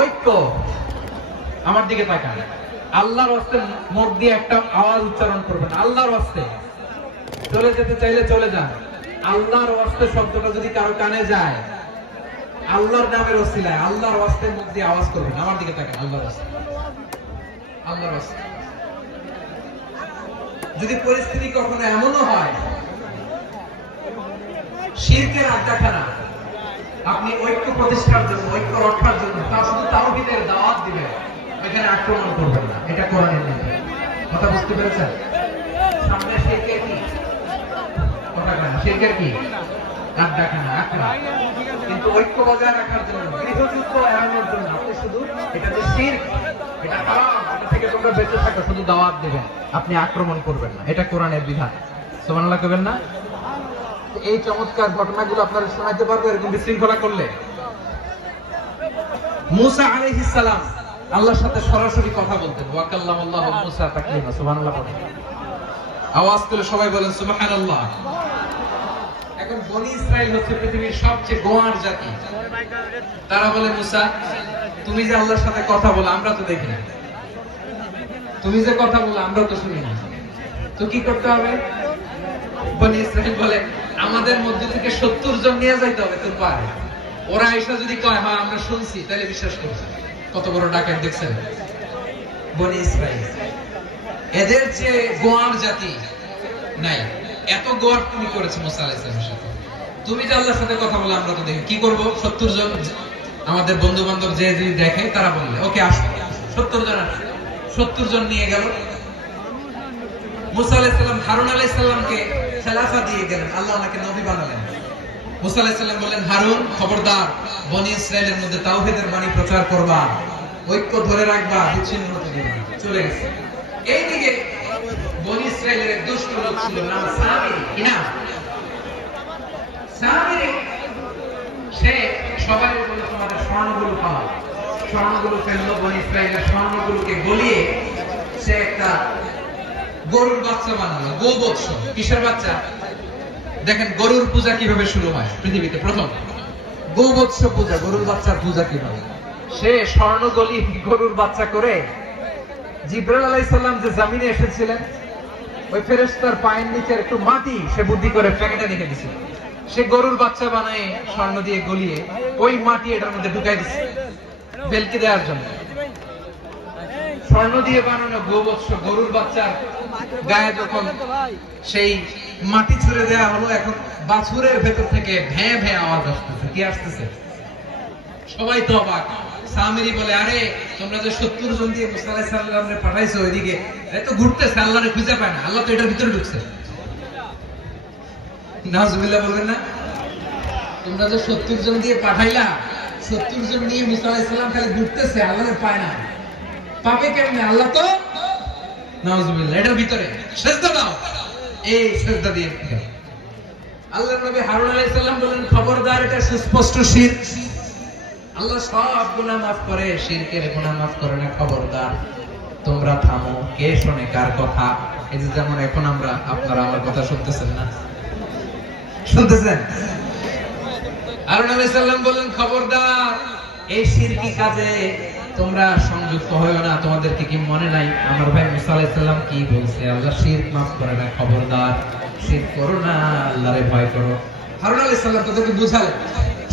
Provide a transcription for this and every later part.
ঐক্য। আমার দিকে তাকান, আল্লাহর ওয়াস্তে মুখ দিয়ে একটা আওয়াজ উচ্চারণ করবেন, আল্লাহর ওয়াস্তে। চলে যেতে চাইলে চলে যান। আল্লাহর ওয়াস্তে শব্দটা যদি কারো কানে যায়, আল্লাহর নামের ওসিলায় আল্লাহর ওয়াস্তে মুখ দিয়ে আওয়াজ করবেন। আমার দিকে তাকান, আল্লাহর ওয়াস্তে, আল্লাহর ওয়াস্তে। যদি পরিস্থিতি কখনো এমনও হয় শিরকের আড্ডাখানা, আপনি ঐক্য প্রতিষ্ঠার জন্য, ঐক্য রক্ষার জন্য শুধু তাওহীদের দাওয়াত দিবেন, এখানে আক্রমণ করবেন না। এটা কোরআনের নীতি। কথা বুঝতে পেরেছেন? সামনে শিরকের কি কথা কেন? শিরকের কি আড্ডাখানা, আখড়া। কিন্তু ঐক্য বজায় রাখার জন্য, গৃহযুদ্ধ এড়ানোর জন্য আপনি শুধু এটা যে শিরক, এটা হারাম, এটা থেকে তোমরা বেঁচে থাকো, শুধু দাওয়াত দিবেন, আপনি আক্রমণ করবেন না। এটা কোরআনের বিধান। সুবহানাল্লাহ কইবেন না? এই চমৎকার ঘটনাগুলো আপনারা শোনাতে পারবো এরকম বিশৃঙ্খলা করলে। মুসা আলাইহিস সালাম আল্লাহর সাথে সরাসরি কথা বলতেন। ওয়া কাল্লামাল্লাহু মুসা তাকলিমা। সুবহানাল্লাহ পড়েন, আওয়াজ করে সবাই বলেন সুবহানাল্লাহ। এখন বনি ইসরাইল হচ্ছে পৃথিবীর সবচেয়ে গোয়ার জাতি। তারা বলে, মুসা তুমি যে আল্লাহর সাথে কথা বলো আমরা তো দেখি না, তুমি যে কথা বলো আমরা তো শুনি না, তো কি করতে হবে? বনি ইসরাইল বলে, আমাদের মধ্যে থেকে 70 জন নিয়ে যাইতে হবে তোর পারে। ওরা এসে যদি কয় হ্যাঁ আমরা শুনছি, তাহলে বিশ্বাস করছি। কত বড় ডাকাত দেখছেন বনি ইসরাইল। এদের যে গোয়ার জাতি নাই, এত গোয়ার তুমি করেছো মুসা আলাইহিস সালামের সাথে। তুমি যে আল্লাহর সাথে কথা বলে আমরা তো দেখি, কি করব? 70 জন আমাদের বন্ধু বান্ধব যে যদি দেখে তারা বললে ওকে আসো, 70 জন আসে। 70 জন নিয়ে গেল। মুসা আলাইহিস সালাম হারুন আলাইহিস সালামকে খেলাফা দিয়ে গেলেন, আল্লাহ ওনাকে নবী বানালেন। মুসা আলাইহিস সালাম বললেন, হারুন খবরদার, বনি ইসরাইলের মধ্যে তাওহীদের বাণী প্রচার করবা, ঐক্য ধরে রাখবা, বিচ্ছিন্ন হতে দিবা না। চলে গেছে। এইদিকে বনি ইসরাইলের এক দুষ্ট লোক ছিল, নাম সামিরী। কি নাম? সামিরী। সে সবাই বলে তোমাদের স্বর্ণগুলো পাওয়া, স্বর্ণগুলো ফেললো। বনি ইসরাইলের স্বর্ণগুলোকে গলিয়ে সে একটা গরুর বাচ্চা বানালো, গোবৎস। কিসের বাচ্চা? দেখেন গরুর পূজা কিভাবে শুরু হয় পৃথিবীতে প্রথম, গোবৎস পূজা, গরুর বাচ্চার পূজা কিভাবে। সে স্বর্ণ গলি গরুর বাচ্চা করে জিবরাইল আলাইহিস সালাম যে জমিনে এসেছিলেন, ওই ফেরেশতার পায়ের নিচে একটু মাটি সে বুদ্ধি করে প্যাকেটে রেখে দিয়েছিল। সে গরুর বাচ্চা বানায় স্বর্ণ দিয়ে গলিয়ে ওই মাটি এটার মধ্যে ঢুকাই দিচ্ছে বেলকি দেওয়ার জন্য। স্বর্ণ দিয়ে বানানো গোবৎস গরুর বাচ্চার গায়ে যখন সেই মাটি ছুড়ে দেওয়া হলো, এখন বাছুরের ভেতর থেকে ভ্যাঁ ভ্যাঁ আওয়াজ আসতেছে। কি আসতেছে? সবাই তো অবাক। সামিরী বলে, আরে তোমরা যে 70 জন দিয়ে মুসা আলাইহিস সালামকে পাঠাইছো ওইদিকে, এত ঘুরতেছে, আল্লাহরে খুঁজে পায় না, আল্লাহ তো এটার ভিতরে ঢুকছে। নাউজুবিল্লাহ বলবেন না? তোমরা যে 70 জন দিয়ে পাঠাইলা, 70 জন নিয়ে মুসা আলাইহিস সালাম খালি ঘুরতেছে, আল্লাহরে পায় না। পাবে কেমনে? আল্লাহ তো নাউজুবিল্লাহ এটার ভিতরে। সিজদা দাও। এই সিজদা দিয়ে আল্লাহর নবী হারুন আলাইহিস সালাম বলেন, খবরদার, এটা সুস্পষ্ট শিরক। আল্লাহ সব গুনাহ মাফ করে, শিরকের গুনাহ মাফ করে না। খবরদার, তোমরা থামো। কে শোনে কার কথা? এই যে যেমন এখন আমরা, আপনারা আমার কথা শুনতেছেন না? শুনতেছেন? হারুন আলাইহিস সালাম বলেন, খবরদার, এই শিরকি কাজে তোমরা সংযুক্ত হয়ো না। তোমাদেরকে কি মনে নাই আমার ভাই মুসা আলাইহিস সালাম কি বলছে? আল্লাহ শিরক মাফ করে না। খবরদার, শিরক করো না, আল্লাহরে ভয় করো। হারুন আলাইহিস সালাম তাদেরকে বুঝালেন,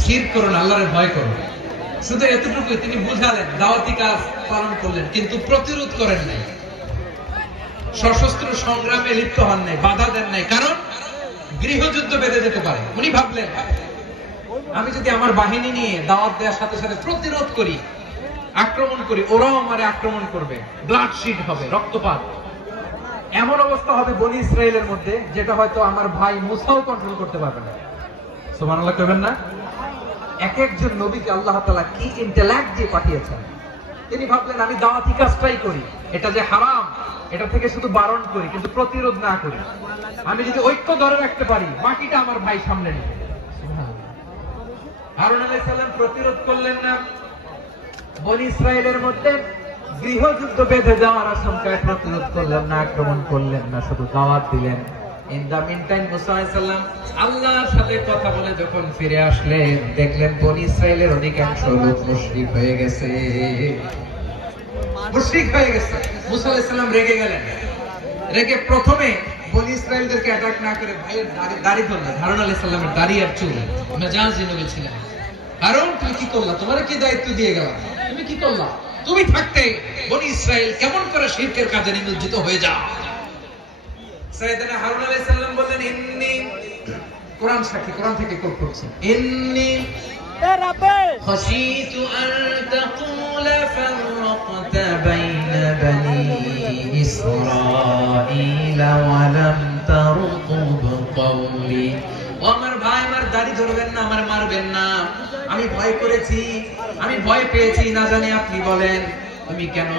শিরক করো না, আল্লাহরে ভয় করো। শুধু এতটুকু তিনি বুঝালেন, দাওয়াতি কাজ পালন করলেন, কিন্তু প্রতিরোধ করেন নাই, সশস্ত্র সংগ্রামে লিপ্ত হন নাই, বাধা দেন নাই। কারণ গৃহযুদ্ধ বেঁধে যেতে পারে। উনি ভাবলেন, আমি যদি আমার বাহিনী নিয়ে দাওয়াত দেওয়ার সাথে সাথে প্রতিরোধ করি, আক্রমণ করি, ওরাও আমারে আক্রমণ করবে, ব্লাডশিট হবে, রক্তপাত। এমন অবস্থা হবে বনি ইসরাইলের মধ্যে, যেটা হয়তো আমার ভাই মুসাও কন্ট্রোল করতে পারবে না। সুবহানাল্লাহ কইবেন না? এক একজন নবীকে আল্লাহ তাআলা কি ইন্টেলেক্ট দিয়ে পাঠিয়েছেন। তিনি ভাবলেন, আমি দাওয়াতি কাজটাই করি, এটা যে হারাম এটা থেকে শুধু বারণ করি, কিন্তু প্রতিরোধ না করি। আমি যদি ঐক্য ধরে রাখতে পারি, বাকিটা আমার ভাই সামনে নেবে। হারুন আলাইহিস সালাম প্রতিরোধ করলেন না। বনি ইসরাইলের মধ্যে গৃহযুদ্ধ বেঁধে যাওয়ার আশঙ্কায় প্রতিরোধ করলেন না, আক্রমণ করলেন না, শুধু দাওয়াত দিলেন। ইন দা মিন টাইম মুসা আলাইহিস সালাম আল্লাহর সাথে কথা বলে যখন ফিরে আসলেন, দেখলেন বনি ইসরাইলের অধিকাংশ লোক মুশরিক হয়ে গেছে। মুশরিক হয়ে গেছে। মুসা আলাইহিস সালাম রেগে গেলেন। রেগে প্রথমে বনি ইসরাইলদেরকে অ্যাটাক না করে ভাইয়ের দাড়ি ধরলেন। হারুন আলাইহিস সালামের দাড়ি আর চুল মেজাজি নবী ছিলেন। হারুন, তুমি কি করলা? তোমার কি দায়িত্ব দিয়ে গেলাম? তুমি কি করলা? তুমি থাকতে বনি ইসরাইল কেমন করে শিরকের কাজে নিমজ্জিত হয়ে যায়? সাইয়েদনা হারুন আলাইহিস সালাম বললেন, ইন্নী, কোরআন সাক্ষী, কোরআন থেকে কোট করছে, ইন্নী খাশিতু আন তাকুলা ফাররাকতা বাইনা বানি ইসরাঈলা ওয়া লাম তারকুব কওলি। ও আমার ভাই, আমার দাড়ি ধরবেন না, আমার মারবেন না। আমি ভয় করেছি, আমি ভয় পেয়েছি, না জানি আপনি বলেন তুমি কেন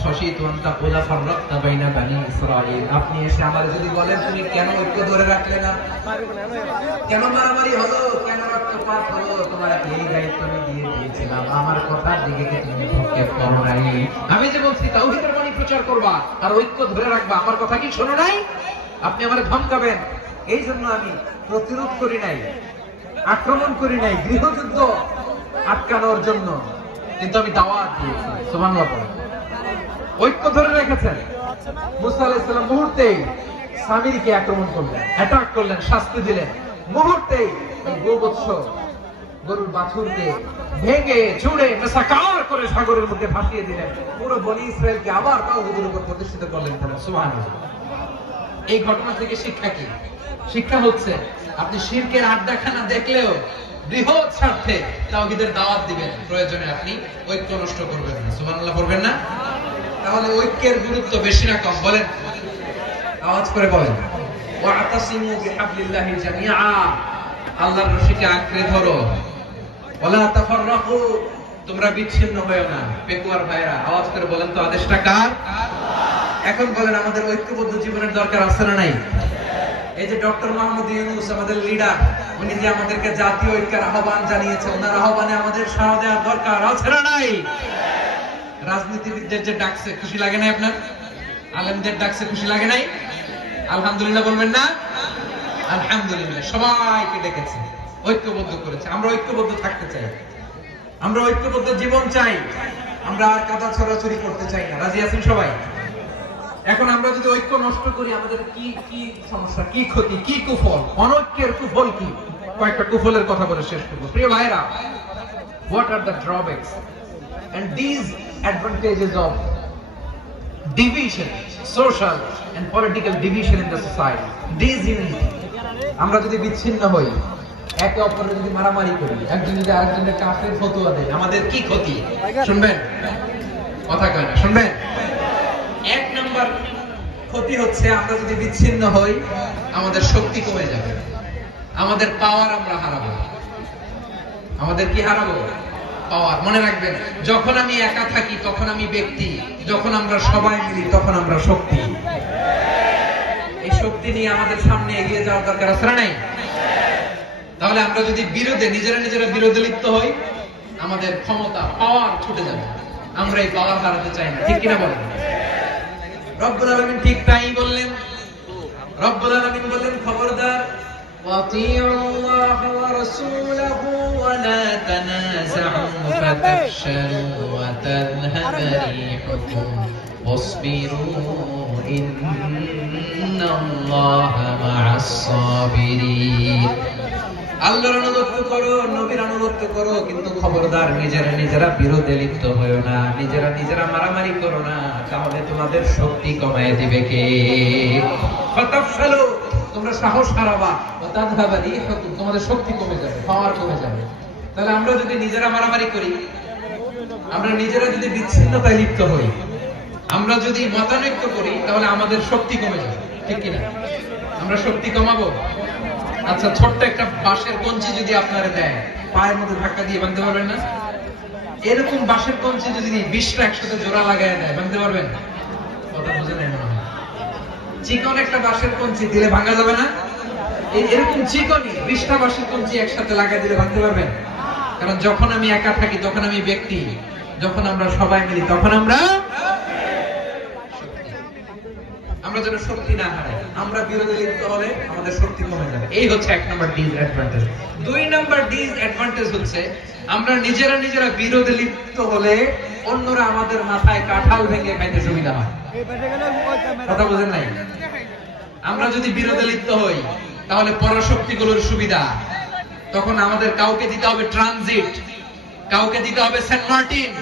খাশিতু আন তাকুলা ফাররাকতা বাইনা বানি ইসরাঈল, আপনি এসে আমার যদি বলেন তুমি কেন ঐক্য ধরে রাখলে না, কেন মারামারি হলো, কেন রক্তপাত হলো, তোমার এই দায়িত্ব আমি দিয়ে দিয়েছিলাম, আমার কথার দিকে কি তুমি ভ্রুক্ষেপ করো নাই? আমি যে বলছি তাওহীদের বাণী প্রচার করবা আর ঐক্য ধরে রাখবা, আমার কথা কি শোনো নাই? আপনি আমারে ধমকাবেন, এই জন্য আমি প্রতিরোধ করি নাই, আক্রমণ করি নাই, গৃহযুদ্ধ আটকানোর জন্য, কিন্তু আমি দাওয়াত দিয়েছি। সুবহানাল্লাহ। ঐক্য ধরে রেখেছেন। মুসা আলাইহিস সালাম মুহূর্তেই সামিরীকে আক্রমণ করলেন, অ্যাটাক করলেন, শাস্তি দিলেন। মুহূর্তেই গোবৎস গরুর বাছুরকে ভেঙে চুড়ে মেসাকার করে সাগরের মধ্যে ভাসিয়ে দিলেন। পুরো বনি ইসরায়েলকে আবার তাওহীদের উপর প্রতিষ্ঠিত করলেন। সুবহানাল্লাহ। এই ঘটনা থেকে শিক্ষা কি? শিক্ষা হচ্ছে আপনি শিরকের আড্ডাখানা দেখলেও বৃহৎ স্বার্থে তাওহীদের দাওয়াত দিবেন, প্রয়োজনে আপনি ঐক্য নষ্ট করবেন না। সুবহানাল্লাহ পড়বেন না? তাহলে ঐক্যের গুরুত্ব বেশি না কম? বলেন, আওয়াজ করে বলেন। ওয়াতাসিমু বিহাবলিল্লাহি জামিআ, আল্লাহর রশিকে আঁকড়ে ধরো। ওয়ালা তাফাররাকু, তোমরা বিচ্ছিন্ন হয়ো না। পেকুয়ার ভাইরা আওয়াজ করে বলেন তো, আদেশটা কার? এখন বলেন, আমাদের ঐক্যবদ্ধ জীবনের দরকার আছে না নাই? এই যে ডক্টর মোহাম্মদ ইউনূস আমাদের লিডার, উনি যে আমাদেরকে জাতীয় ঐক্যের আহ্বান জানিয়েছে, ওনার আহ্বানে আমাদের সাড়া দেওয়ার দরকার আছে না নাই? রাজনীতিবিদদের যে ডাকছে, খুশি লাগে নাই আপনার? আলেমদের ডাকছে, খুশি লাগে নাই? আলহামদুলিল্লাহ বলবেন না? আলহামদুলিল্লাহ। সবাইকে ডেকেছে, ঐক্যবদ্ধ করেছে। আমরা ঐক্যবদ্ধ থাকতে চাই, আমরা ঐক্যবদ্ধ জীবন চাই, আমরা আর কাদা ছড়াছড়ি করতে চাই না। রাজি আছেন সবাই? এখন আমরা যদি ঐক্য নষ্ট করি, আমাদের কি কি সমস্যা, কি ক্ষতি, কি কুফল? অনৈক্যের কুফল কি? কয়েকটা কুফলের কথা বলে শেষ করব। প্রিয় ভাইরা, what are the drawbacks and these advantages of division, social and political division in the society, disunity? আমরা যদি বিচ্ছিন্ন হই, একে অপরের যদি মারামারি করি, একজন যদি আরেকজনের কাফের ফতোয়া দেয়, আমাদের কি ক্ষতি? শুনবেন? কথা কয় না, শুনবেন? এক নাম্বার ক্ষতি হচ্ছে, আমরা যদি বিচ্ছিন্ন হই, আমাদের শক্তি কমে যাবে, আমাদের পাওয়ার আমরা হারাবো। আমাদের কি হারাবো? পাওয়ার। মনে রাখবেন, যখন আমি একা থাকি তখন আমি ব্যক্তি, যখন আমরা সবাই মিলি তখন আমরা শক্তি। এই শক্তি নিয়ে আমাদের সামনে এগিয়ে যাওয়ার দরকার আছে না নাই? তাহলে আমরা যদি বিরোধে, নিজেরা নিজেরা বিরোধে লিপ্ত হই, আমাদের ক্ষমতা, পাওয়ার ছুটে যাবে। আমরা এই পাওয়ার হারাতে চাই না, ঠিক কিনা বলেন? রব্বুল আলামিন ঠিক তাই বললেন। রব্বুল আলামিন বললেন, খবরদার, ওয়াতিউল্লাহ ওয়া রাসূলাহু ওয়া লা তানাযাউ ফাতাফশালু ওয়া তাযহাবা রিহুকুম ওয়াসবিরু ইন্নাল্লাহা মা'আস সাবিরিন। আল্লাহর আনুগত্য করো, নবীর আনুগত্য করো, কিন্তু খবরদার নিজেরা নিজেরা বিরোধে লিপ্ত হয়ো না, নিজেরা নিজেরা মারামারি করো না, তাহলে তোমাদের শক্তি কমায় দিবে কে? ফাতাফশালু, তোমরা সাহস হারাবা, ওয়া তাযহাবা রিহুকুম, তোমাদের শক্তি কমে যাবে, পাওয়ার কমে যাবে। তাহলে আমরা যদি নিজেরা মারামারি করি, আমরা নিজেরা যদি বিচ্ছিন্নতায় লিপ্ত হই, আমরা যদি মতানৈক্য করি, তাহলে আমাদের শক্তি কমে যাবে, ঠিক কিনা? আমরা শক্তি কমাবো। আচ্ছা, ছোট্ট একটা বাঁশের কঞ্চি যদি আপনারা দেয়, পায়ের মধ্যে ধাক্কা দিয়ে ভাঙতে পারবেন না? এরকম বাঁশের কঞ্চি যদি 20টা একসাথে জোড়া লাগায় দেয়, ভাঙতে পারবেন? কথা বুঝে নেই মনে হয়। চিকন একটা বাঁশের কঞ্চি দিলে ভাঙা যাবে না? এরকম চিকনই 20টা বাঁশের কঞ্চি একসাথে লাগাই দিলে ভাঙতে পারবেন? কারণ যখন আমি একা থাকি তখন আমি ব্যক্তি, যখন আমরা সবাই মিলি তখন আমরা আমরা যেন শক্তি না হারাই। আমরা বিরোধে লিপ্ত হলে আমাদের শক্তি কমে যাবে। এই হচ্ছে 1 নম্বর ডিসঅ্যাডভান্টেজ। 2 নম্বর ডিসঅ্যাডভান্টেজ হচ্ছে আমরা নিজেরা বিরোধে লিপ্ত হলে অন্যরা আমাদের মাথায় কাঁঠাল ভেঙে খাইতে সুবিধা হয়। কথা বুঝেন নাই? আমরা যদি বিরোধে লিপ্ত হই তাহলে পরাশক্তিগুলোর সুবিধা, তখন আমাদের কাউকে দিতে হবে ট্রানজিট, কাউকে দিতে হবে সেন্ট মার্টিন,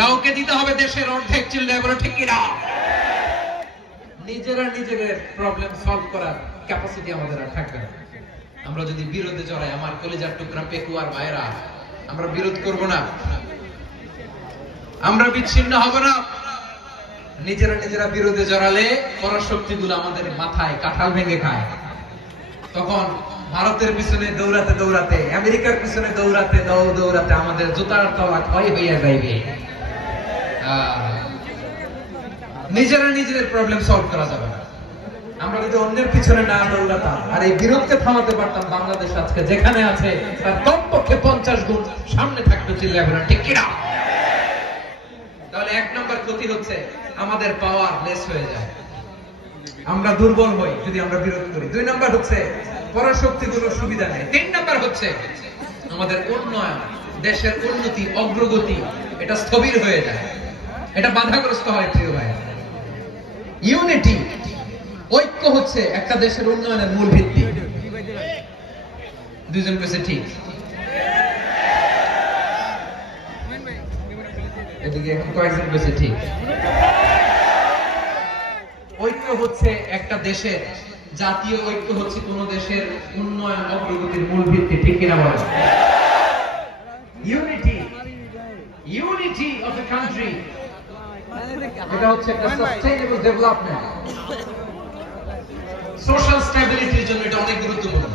কাউকে দিতে হবে দেশের অর্ধেক। চিল্লায় বলো ঠিক কিনা? নিজেদের প্রবলেম সলভ করার ক্যাপাসিটি আমাদের আর থাকবে না। আমরা যদি বিরোধে জড়াই, আমার কলিজার টুকরা পেকুয়ার ভাইরা, আমরা বিরোধ করব না, আমরা বিচ্ছিন্ন হব না। নিজেরা বিরোধে জড়ালে পরাশক্তিগুলো আমাদের মাথায় কাঁঠাল ভেঙে খায়। তখন ভারতের পিছনে দৌড়াতে, আমেরিকার পিছনে দৌড়াতে আমাদের জুতার তলা ক্ষয় হইয়া যাইবে। নিজেদের প্রবলেম সলভ করা যাবে না। আমরা যদি অন্যের পিছনে না দৌড়াতাম আর এই বিরোধকে থামাতে পারতাম, বাংলাদেশ আজকে যেখানে আছে তার কমপক্ষে 50 গুণ সামনে থাকতো। চিল্লায় বলেন ঠিক কিনা? তাহলে 1 নম্বর ক্ষতি হচ্ছে আমাদের পাওয়ার লেস হয়ে যায়, আমরা দুর্বল হই যদি আমরা বিরোধ করি। 2 নম্বর হচ্ছে পরাশক্তিগুলোর সুবিধা নেই। 3 নম্বর হচ্ছে আমাদের উন্নয়ন, দেশের উন্নতি, অগ্রগতি এটা স্থবির হয়ে যায়, এটা বাধাগ্রস্ত হয়। প্রিয় ভাই, ইউনিটি, ঐক্য হচ্ছে একটা দেশের উন্নয়নের মূল ভিত্তি। দুইজন কইছে ঠিক, এদিকে এখন কয়েকজন কইছে ঠিক। ঐক্য হচ্ছে একটা দেশের, জাতীয় ঐক্য হচ্ছে কোন দেশের উন্নয়ন অগ্রগতির মূল ভিত্তি। ঠিক কিনা বলেন? ইউনিটি অফ এ কান্ট্রি, এটা হচ্ছে একটা সাস্টেইনেবল ডেভেলপমেন্ট, সোশ্যাল স্ট্যাবিলিটির জন্য এটা অনেক গুরুত্বপূর্ণ।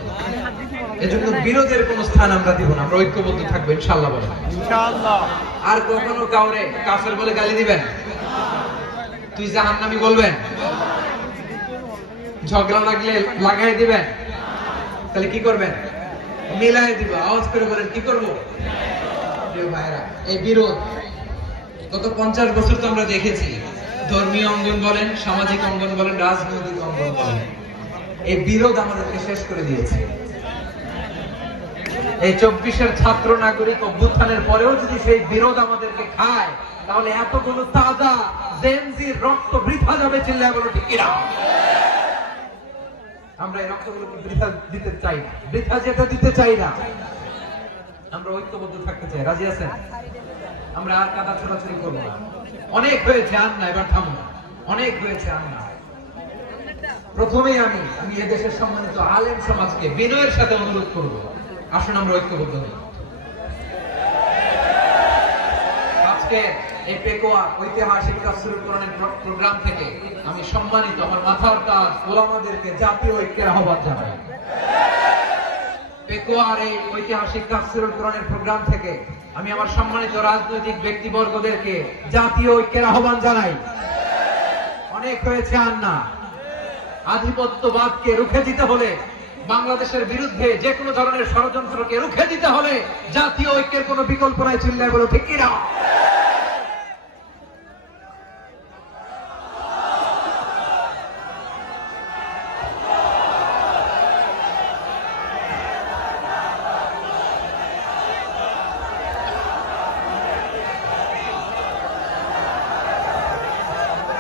এজন্য বিরোধের কোনো স্থান আমরা দিব না, আমরা ঐক্যবদ্ধ থাকবো ইনশাআল্লাহ বলেন। ইনশাআল্লাহ। আর কখনো কাউরে কাফের বলে গালি দিবেন, তুই জাহান্নামী বলবেন, ঝগড়া লাগলে লাগাই দিবেন, তাহলে কি করবেন? মিলাই দিব। আওয়াজ করে বলেন কি করব? প্রিয় ভাইরা, এই বিরোধ গত 50 বছর তো আমরা দেখেছি, ধর্মীয় অঙ্গন বলেন, সামাজিক অঙ্গন বলেন, রাজনৈতিক অঙ্গন বলেন, এই বিরোধ আমাদেরকে শেষ করে দিয়েছে। এই 24-এর ছাত্র নাগরিক অভ্যুত্থানের পরেও যদি সেই বিরোধ আমাদেরকে খায়, তাহলে এতগুলো তাজা জেনজির রক্ত বৃথা যাবে। চিল্লায় বলো ঠিক কিনা? আমরা এই রক্তগুলোকে বৃথা দিতে চাই না, বৃথা যেতে দিতে চাই না। আমরা ঐক্যবদ্ধ থাকতে চাই। রাজি আছেন? আমরা আর কাদা ছোড়াছুড়ি করবো না। অনেক হয়েছে, আর না, এবার থামো। অনেক হয়েছে, আর না। প্রথমেই আমি এদেশের সম্মানিত আলেম সমাজকে বিনয়ের সাথে অনুরোধ করব, আসুন আমরা ঐক্যবদ্ধ হই। আজকে এই পেকুয়া ঐতিহাসিক তাফসীরুল কোরআনের প্রোগ্রাম থেকে আমি সম্মানিত আমার মাথার তাজ ওলামাদেরকে জাতীয় ঐক্যের আহ্বান জানাই। পেকুয়ার এই ঐতিহাসিক তাফসীরুল কোরআনের প্রোগ্রাম থেকে আমি আমার সম্মানিত রাজনৈতিক ব্যক্তিবর্গদেরকে জাতীয় ঐক্যের আহ্বান জানাই। অনেক হয়েছে, আর না। আধিপত্যবাদকে রুখে দিতে হলে, বাংলাদেশের বিরুদ্ধে যে কোনো ধরনের ষড়যন্ত্রকে রুখে দিতে হলে জাতীয় ঐক্যের কোনো বিকল্প নাই। চিল্লায় বলো ঠিক কিনা?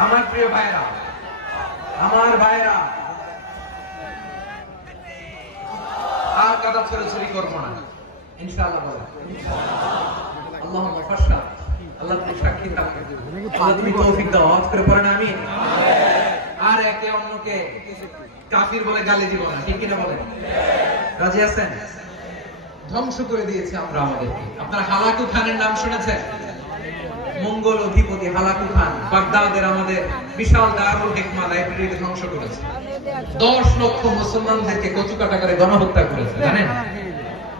আমার প্রিয় ভাইরা, আমার ভাইরা, আর কাদা ছোড়াছুড়ি করবো না ইনশাআল্লাহ বলো। আল্লাহুম্মা ফাশহাদ। আল্লাহ তুমি সাক্ষী থাকো, আল্লাহ তুমি তৌফিক দাও। আওয়াজ করে পড়েন আমিন। আর একে অন্যকে কাফির বলে গালি দিব না। ঠিক কিনা বলেন? রাজি আছেন? ধ্বংস করে দিয়েছে আমরা আমাদেরকে। আপনারা হালাকু খানের নাম শুনেছেন? মঙ্গল অধিপতি হালাকু খান বাগদাদের আমাদের বিশাল দারুল হিকমা লাইব্রেরিকে ধ্বংস করেছে। 10 লক্ষ মুসলমানদেরকে কচুকাটা করে গণহত্যা করেছে। জানেন,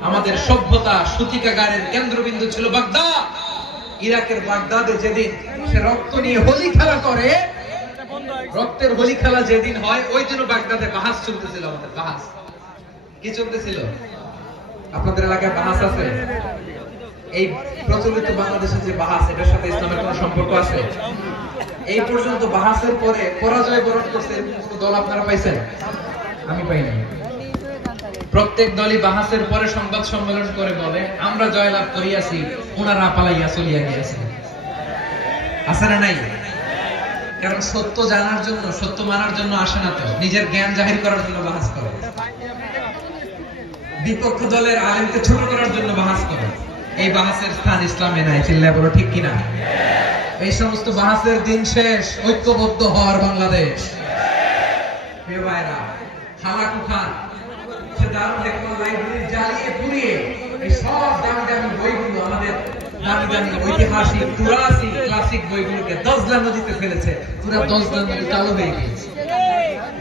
আমাদের সভ্যতা সূতিকাগারের কেন্দ্রবিন্দু ছিল বাগদাদ। ইরাকের বাগদাদে যেদিন সে রক্ত নিয়ে হোলি খেলা করে, রক্তের হোলি খেলা যেদিন হয়, ওই দিন বাগদাদে বাহাস চলতেছিল। আমাদের বাহাস কি চলতেছিল? আপনাদের এলাকায় বাহাস আছে? এই প্রচলিত বাংলাদেশের যে বাহাস, এটার সাথে ইসলামের কোনো সম্পর্ক আছে? এই পর্যন্ত বাহাসের পরে পরাজয় বরণ করতে কোনো দল আপনারা পাইছেন? আমি পাইনি। প্রত্যেক দলই বাহাসের পরে সংবাদ সম্মেলন করে বলে আমরা জয়লাভ করিয়াছি, ওনারা পালাইয়া চলিয়া গিয়েছে। আছে না নাই? কারণ সত্য জানার জন্য, সত্য মানার জন্য আসে না, তো নিজের জ্ঞান জাহির করার জন্য বাহাস করে। বিপক্ষ দলের আলেমকে ছোট করার জন্য বাহাস করে। এই বাহাসের স্থান ইসলামে নাই। চিল্লায় বলো ঠিক কিনা? এই সমস্ত বাহাসের দিন শেষ। ঐক্যবদ্ধ হওয়ার বাংলাদেশ। প্রিয় ভাইরা, হালাকু খান সে দারুণ দেখলো লাইব্রেরি জ্বালিয়ে পুড়িয়ে এই সব দামি দামি বইগুলো, আমাদের দামি দামি ঐতিহাসিক তুরাসি ক্লাসিক বইগুলোকে দজলা নদীতে ফেলেছে। পুরো দজলা নদী কালো হয়ে গিয়েছে।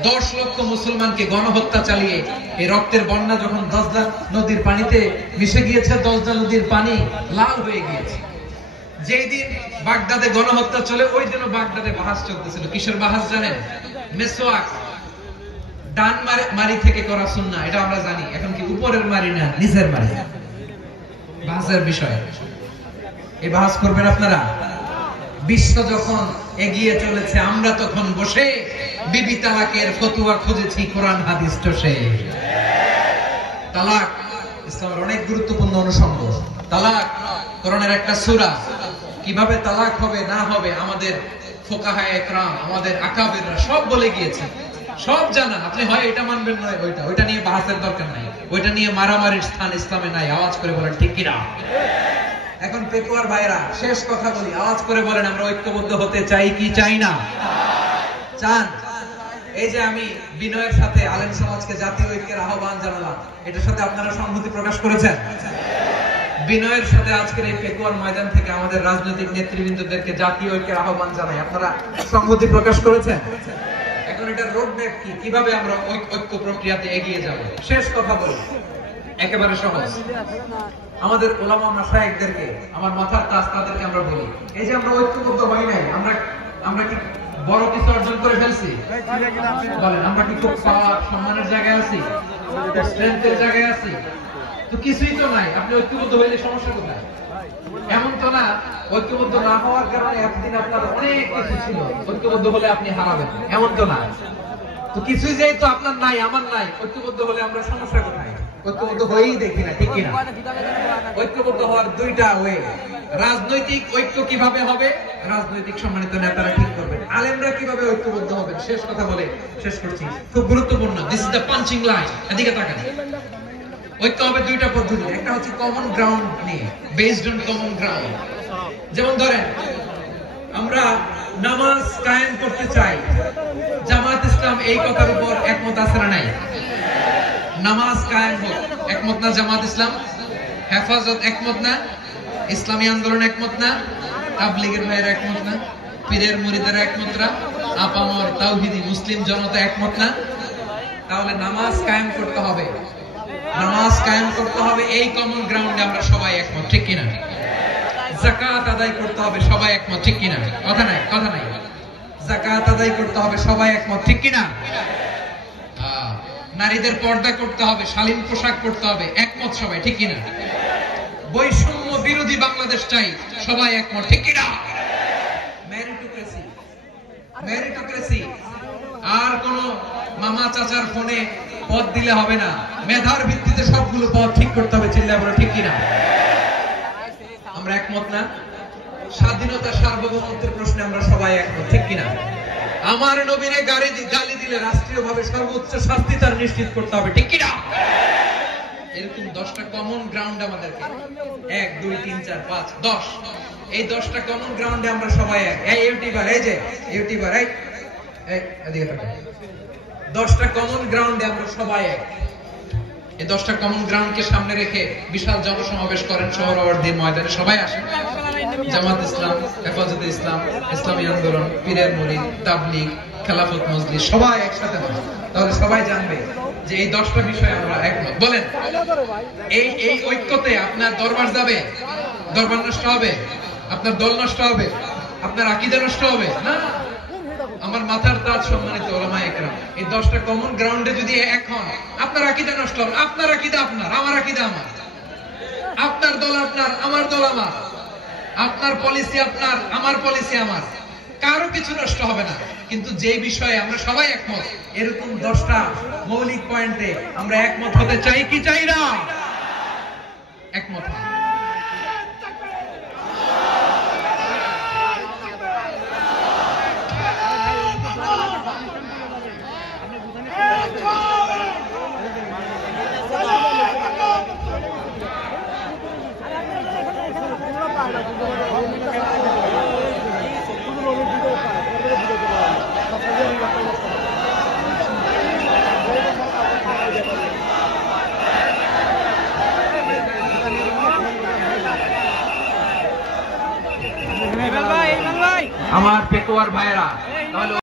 10 লক্ষ মুসলমানকে গণহত্যা চালিয়ে এই রক্তের বন্যা যখন দজলা নদীর পানিতে মিশে গিয়েছে, দজলা নদীর পানি লাল হয়ে গিয়েছে। যেই দিন বাগদাদে গণহত্যা চলে, ওই দিনও বাগদাদে বাহাস চলতেছিল। কিসের বাহাস জানেন? মেসওয়াক, ডান মারি থেকে করা সুন্নাহ, এটা আমরা জানি। এখন কি উপরের মারি না নিচের মারি? বাহাসের বিষয়। এই বাহাস করবেন আপনারা? বিশ্ব যখন এগিয়ে চলেছে, আমরা তখন বসে বিবি তালাকের ফতোয়া খুঁজেছি কোরআন হাদিস টসে। তালাক ইসলামের অনেক গুরুত্বপূর্ণ অনুষঙ্গ। তালাক কোরআনের একটা সূরা। কিভাবে তালাক হবে না হবে আমাদের ফুকাহায়ে ইকরাম, আমাদের আকাবিররা সব বলে গিয়েছে, সব জানা। আপনি হয় এটা মানবেন নয় ওইটা। ওইটা নিয়ে বাহাসের দরকার নাই। ওইটা নিয়ে মারামারির স্থান ইসলামে নাই। আওয়াজ করে বলেন ঠিক কিনা? এখন পেকুয়ার ভাইরা, শেষ কথা বলি, আওয়াজ করে বলেন আমরা ঐক্যবদ্ধ হতে চাই কি চাই না? চান? এই যে আমি বিনয়ের সাথে আলেম সমাজকে জাতীয় ঐক্যের আহ্বান জানালাম, এটার সাথে আপনারা সংহতি প্রকাশ করেছেন? বিনয়ের সাথে আজকের এই পেকুয়ার ময়দান থেকে আমাদের রাজনৈতিক নেতৃবৃন্দদেরকে জাতীয় ঐক্যের আহ্বান জানাই, আপনারা সংহতি প্রকাশ করেছেন? এখন এটার রোডম্যাপ কি? কিভাবে আমরা ঐক্য প্রক্রিয়াতে এগিয়ে যাব? শেষ কথা বলি, একেবারে সহজ। আমাদের ওলামা মাশায়েখদেরকে, আমার মাথার তাজ, তাদেরকে আমরা বলি, এই যে আমরা ঐক্যবদ্ধ হই নাই, আমরা কি বড় কিছু অর্জন করে ফেলছি? বলেন, আমরা কি খুব সম্মানের জায়গায় আছি? স্ট্রেংথের জায়গায় আছি? তো কিছুই তো নাই। আপনি ঐক্যবদ্ধ হইলে সমস্যা কোথায়? এমন তো না ঐক্যবদ্ধ না হওয়ার কারণে এতদিন আপনার অনেক কিছু ছিল, ঐক্যবদ্ধ হলে আপনি হারাবেন, এমন তো না। তো কিছুই যেহেতু আপনার নাই, আমার নাই, ঐক্যবদ্ধ হলে আমরা সমস্যা কোথায়? ঐক্যবদ্ধ হয়েই দেখি না, ঠিক কিনা? ঐক্যবদ্ধ হওয়ার দুইটা ওয়ে। রাজনৈতিক ঐক্য কিভাবে হবে? রাজনৈতিক সম্মানিত নেতারা ঠিক করবেন। আলেমরা কিভাবে ঐক্যবদ্ধ হবেন? শেষ কথা বলে শেষ করছি, খুব গুরুত্বপূর্ণ। This is the punching line. এদিকে তাকান। ঐক্য হবে দুইটা পদ্ধতি। একটা হচ্ছে কমন গ্রাউন্ড নিয়ে, বেসড অন কমন গ্রাউন্ড। যেমন ধরেন, আমরা নামাজ কায়েম করতে চাই, জামাত ইসলাম এই কথার উপর একমত আছে না নাই? নামাজ কায়েম হোক, একমত না জামাত ইসলাম? হেফাজত একমত না? ইসলামী আন্দোলন একমত না? তাবলীগের ভাইয়েরা একমত না? পীরের মুরিদেরা একমত না? আপামর তাওহীদি মুসলিম জনতা একমত না? তাহলে নামাজ কায়েম করতে হবে। নামাজ কায়েম করতে হবে, এই কমন গ্রাউন্ডে আমরা সবাই একমত, ঠিক কিনা? যাকাত আদায় করতে হবে, সবাই একমত, ঠিক কিনা? কথা নাই, কথা নাই। যাকাত আদায় করতে হবে, সবাই একমত, ঠিক কিনা? নারীদের পর্দা করতে হবে, শালীন পোশাক পরতে হবে, একমত সবাই, ঠিক কিনা? বৈষম্য বিরোধী বাংলাদেশ চাই, সবাই একমত, ঠিক কিনা? Meritocracy, meritocracy. আর কোন মামা চাচার ফোনে পদ দিলে হবে না, মেধার ভিত্তিতে সবগুলো পদ ঠিক করতে হবে, চিল্লায় বলো ঠিক কিনা? আমরা একমত না? স্বাধীনতা সার্বভৌমত্বের প্রশ্নে আমরা সবাই একমত, ঠিক কিনা? আমার নবীরে গালি দিলে রাষ্ট্রীয়ভাবে সর্বোচ্চ শাস্তি তার নিশ্চিত করতে হবে, ঠিক কিনা? এরকম 10টা কমন গ্রাউন্ড আমাদেরকে, 1 2 3 4 5 10, এই 10টা কমন গ্রাউন্ডে আমরা সবাই এক। এই ইউটিউবার, এই যে ইউটিউবার, এই এদিকে তাকাও। 10টা কমন গ্রাউন্ডে আমরা সবাই এক। এই 10টা কমন গ্রাউন্ডকে সামনে রেখে বিশাল জনসমাবেশ করেন সোহরাওয়ার্দীর ময়দানে, সবাই আসেন। জামাত ইসলাম, হেফাজতে ইসলাম, ইসলামী আন্দোলন, পীরের মুরিদ, তাবলীগ, খেলাফত মজলিস, সবাই একসাথে হয়। তাহলে সবাই জানবে যে এই 10টা বিষয়ে আমরা একমত। বলেন, এই ঐক্যতে আপনার দরবার যাবে? দরবার নষ্ট হবে? আপনার দল নষ্ট হবে? আপনার আকীদা নষ্ট হবে? না। আমার মাথার তাজ সম্মানিত উলামায়ে কেরাম, এই 10টা কমন গ্রাউন্ডে যদি এক হন, আপনার আকীদা নষ্ট হবে? আপনার আকীদা আপনার, আমার আকীদা আমার। আপনার দল আপনার, আমার দল আমার, আপনার পলিসি আপনার, আমার পলিসি আমার, কারো কিছু নষ্ট হবে না। কিন্তু যে বিষয়ে আমরা সবাই একমত, এরকম 10টা মৌলিক পয়েন্টে আমরা একমত হতে চাই কি চাই না? একমত। আমার পেটোয়ার ভাইরা তাহলে